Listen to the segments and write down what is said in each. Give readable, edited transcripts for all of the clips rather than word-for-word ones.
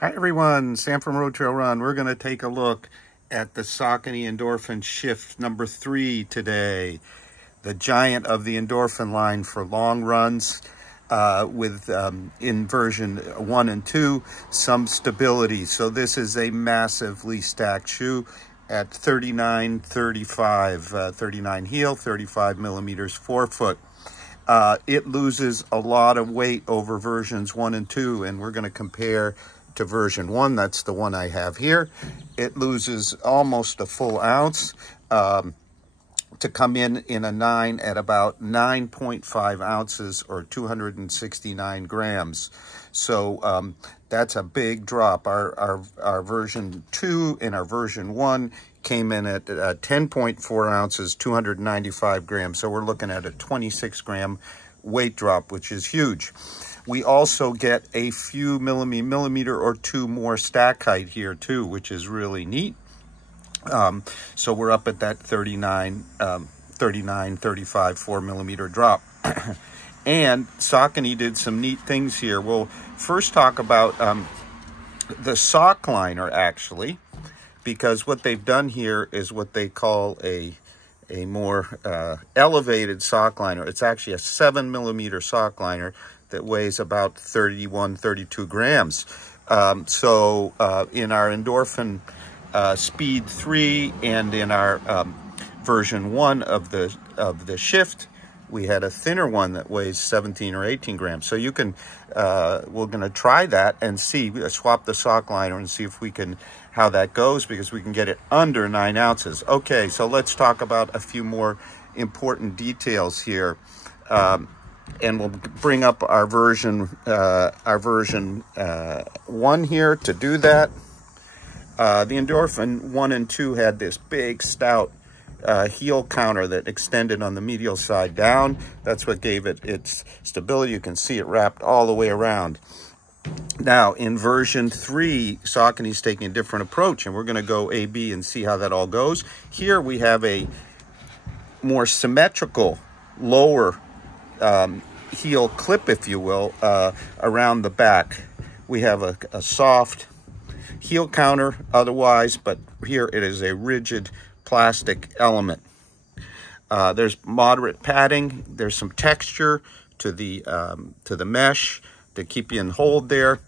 Hi everyone, Sam from Road Trail Run. We're going to take a look at the Saucony Endorphin Shift number 3 today. The giant of the Endorphin line for long runs with, in version 1 and 2, some stability. So this is a massively stacked shoe at 39.35, 39 heel, 35 millimeters forefoot. It loses a lot of weight over versions 1 and 2, and we're going to compare to version 1. That's the one I have here. It loses almost a full ounce to come in a 9 at about 9.5 ounces or 269 grams. So that's a big drop. Our version 2 and our version 1 came in at 10.4 ounces, 295 grams. So we're looking at a 26 gram weight drop, which is huge. We also get a few millimeter or two more stack height here too, which is really neat. So we're up at that 39, 35, 4 millimeter drop. And Saucony did some neat things here. We'll first talk about the sock liner, actually, because what they've done here is what they call a more elevated sock liner. It's actually a 7 millimeter sock liner that weighs about 31, 32 grams. So in our Endorphin Speed 3 and in our version 1 of the Shift, we had a thinner one that weighs 17 or 18 grams. So you can, we're going to try that and see, swap the sock liner and see if we can, how that goes, because we can get it under 9 ounces. Okay, so let's talk about a few more important details here. And we'll bring up our version 1 here to do that. The Endorphin 1 and 2 had this big, stout heel counter that extended on the medial side down. That's what gave it its stability. You can see it wrapped all the way around. Now, in version 3, Saucony's taking a different approach, and we're going to go A-B and see how that all goes. Here we have a more symmetrical, lower heel clip, if you will, around the back. We have a soft heel counter otherwise, but here it is a rigid plastic element. There's moderate padding. There's some texture to the mesh to keep you in hold there.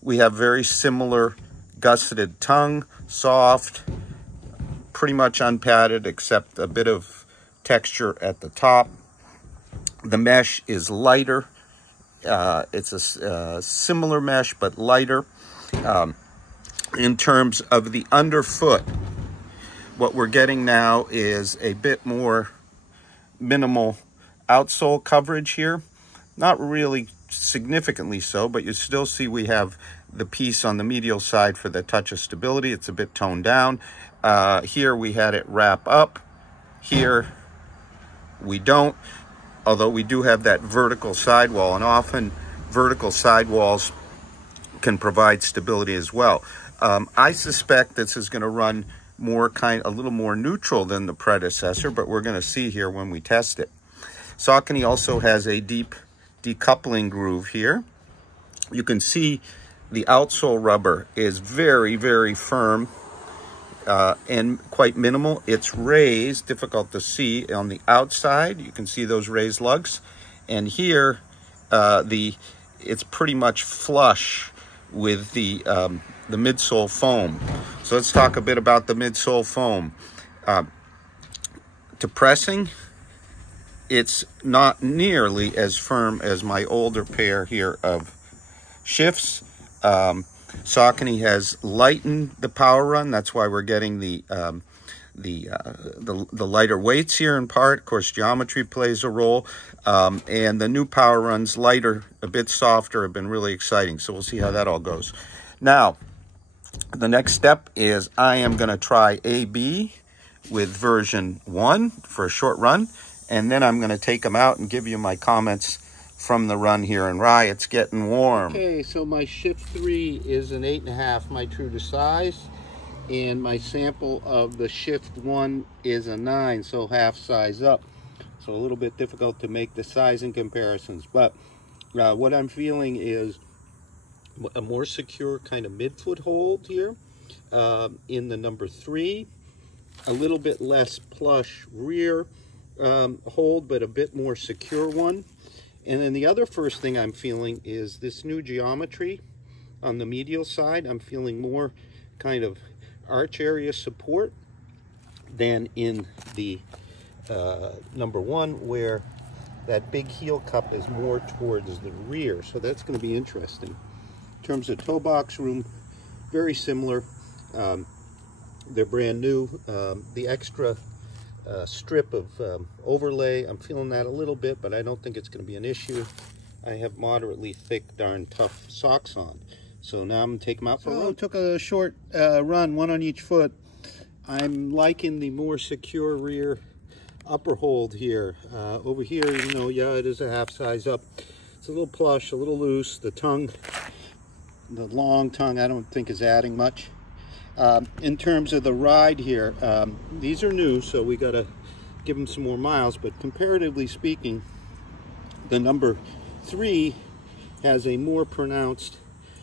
We have very similar gusseted tongue, soft, pretty much unpadded except a bit of texture at the top. The mesh is lighter. It's a similar mesh, but lighter. In terms of the underfoot, what we're getting now is a bit more minimal outsole coverage here. Not really significantly so, but you still see we have the piece on the medial side for the touch of stability. It's a bit toned down. Here we had it wrap up. Here we don't. Although we do have that vertical sidewall, and often vertical sidewalls can provide stability as well. I suspect this is going to run a little more neutral than the predecessor, but we're going to see here when we test it. Saucony also has a deep decoupling groove here. You can see the outsole rubber is very, very firm and quite minimal. It's raised, difficult to see on the outside. You can see those raised lugs. And here, it's pretty much flush with the midsole foam. So let's talk a bit about the midsole foam. To pressing, it's not nearly as firm as my older pair here of Shifts. Saucony has lightened the PWRRUN. That's why we're getting the lighter weights here in part. Of course, geometry plays a role. And the new PWRRRUN's lighter, a bit softer, have been really exciting. So we'll see how that all goes. Now, the next step is I am going to try A-B with version 1 for a short run. And then I'm going to take them out and give you my comments from the run here in Rye. It's getting warm. Okay, so my Shift 3 is an 8.5, my true to size. And my sample of the Shift 1 is a 9, so half size up. So a little bit difficult to make the sizing comparisons. But what I'm feeling is a more secure kind of midfoot hold here. In the number 3, a little bit less plush rear hold, but a bit more secure one. And then the other first thing I'm feeling is this new geometry on the medial side. I'm feeling more kind of arch area support than in the number 1, where that big heel cup is more towards the rear. So that's going to be interesting. In terms of toe box room, very similar. They're brand new. The extra strip of overlay, I'm feeling that a little bit, but I don't think it's going to be an issue. I have moderately thick, darn tough socks on. So now I'm going to take them out for a run. Took a short run, one on each foot. I'm liking the more secure rear upper hold here. Over here, you know, yeah, it is a half size up. It's a little plush, a little loose. The tongue, the long tongue, I don't think is adding much. In terms of the ride here, these are new, so we got to give them some more miles, but comparatively speaking, the number 3 has a more pronounced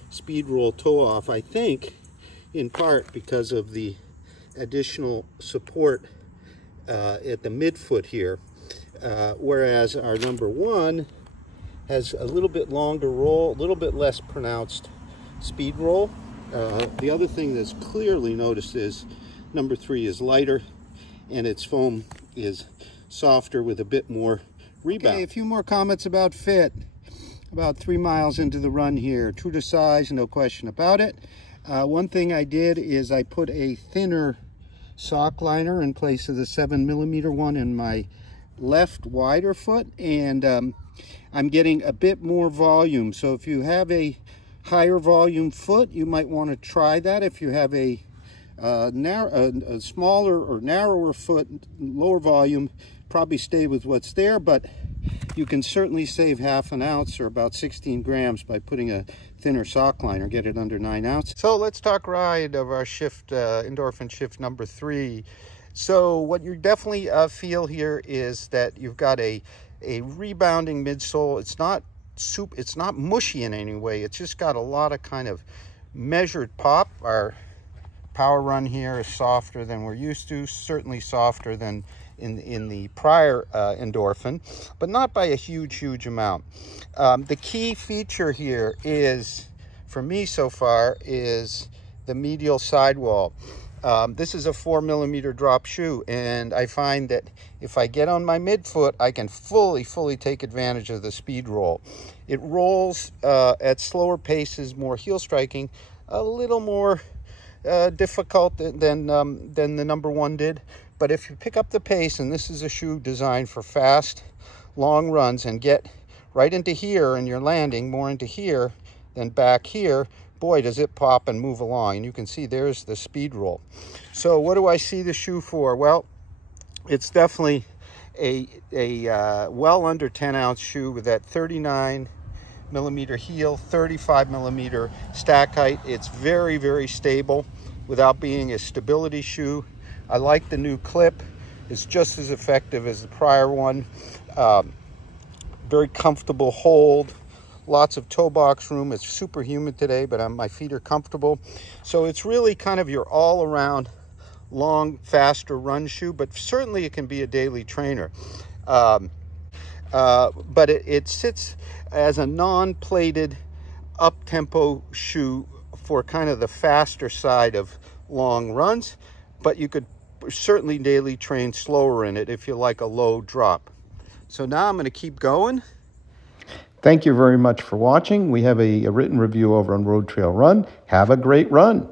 speed roll toe off, I think in part because of the additional support at the midfoot here, whereas our number 1 has a little bit longer roll, a little bit less pronounced speed roll. The other thing that's clearly noticed is number 3 is lighter and its foam is softer with a bit more rebound. Okay, a few more comments about fit. About 3 miles into the run here. True to size, no question about it. One thing I did is I put a thinner sock liner in place of the 7mm one in my left wider foot, and I'm getting a bit more volume. So if you have a higher volume foot, you might want to try that. If you have a smaller or narrower foot, lower volume, probably stay with what's there, but you can certainly save half an ounce or about 16 grams by putting a thinner sock liner, get it under 9 ounces. So let's talk ride of our shift, Endorphin shift number 3. So what you definitely feel here is that you've got a rebounding midsole. It's not mushy in any way. It's just got a lot of kind of measured pop. Our PWRRUN here is softer than we're used to, certainly softer than in the prior Endorphin, but not by a huge amount. The key feature here is, for me so far, is the medial sidewall. This is a 4mm drop shoe, and I find that if I get on my midfoot, I can fully take advantage of the speed roll. It rolls at slower paces, more heel striking, a little more difficult than the number 1 did. But if you pick up the pace, and this is a shoe designed for fast, long runs, and get right into here and you're landing more into here than back here, boy, does it pop and move along. And you can see there's the speed roll. So what do I see the shoe for? Well, it's definitely a well under 10-ounce shoe with that 39mm heel, 35mm stack height. It's very stable without being a stability shoe. I like the new clip. It's just as effective as the prior one. Very comfortable hold. Lots of toe box room. It's super humid today, but my feet are comfortable. So it's really kind of your all-around long, faster run shoe, but certainly it can be a daily trainer. But it sits as a non-plated up-tempo shoe for kind of the faster side of long runs, but you could certainly daily train slower in it if you like a low drop. So now I'm going to keep going. Thank you very much for watching. We have a written review over on Road Trail Run. Have a great run.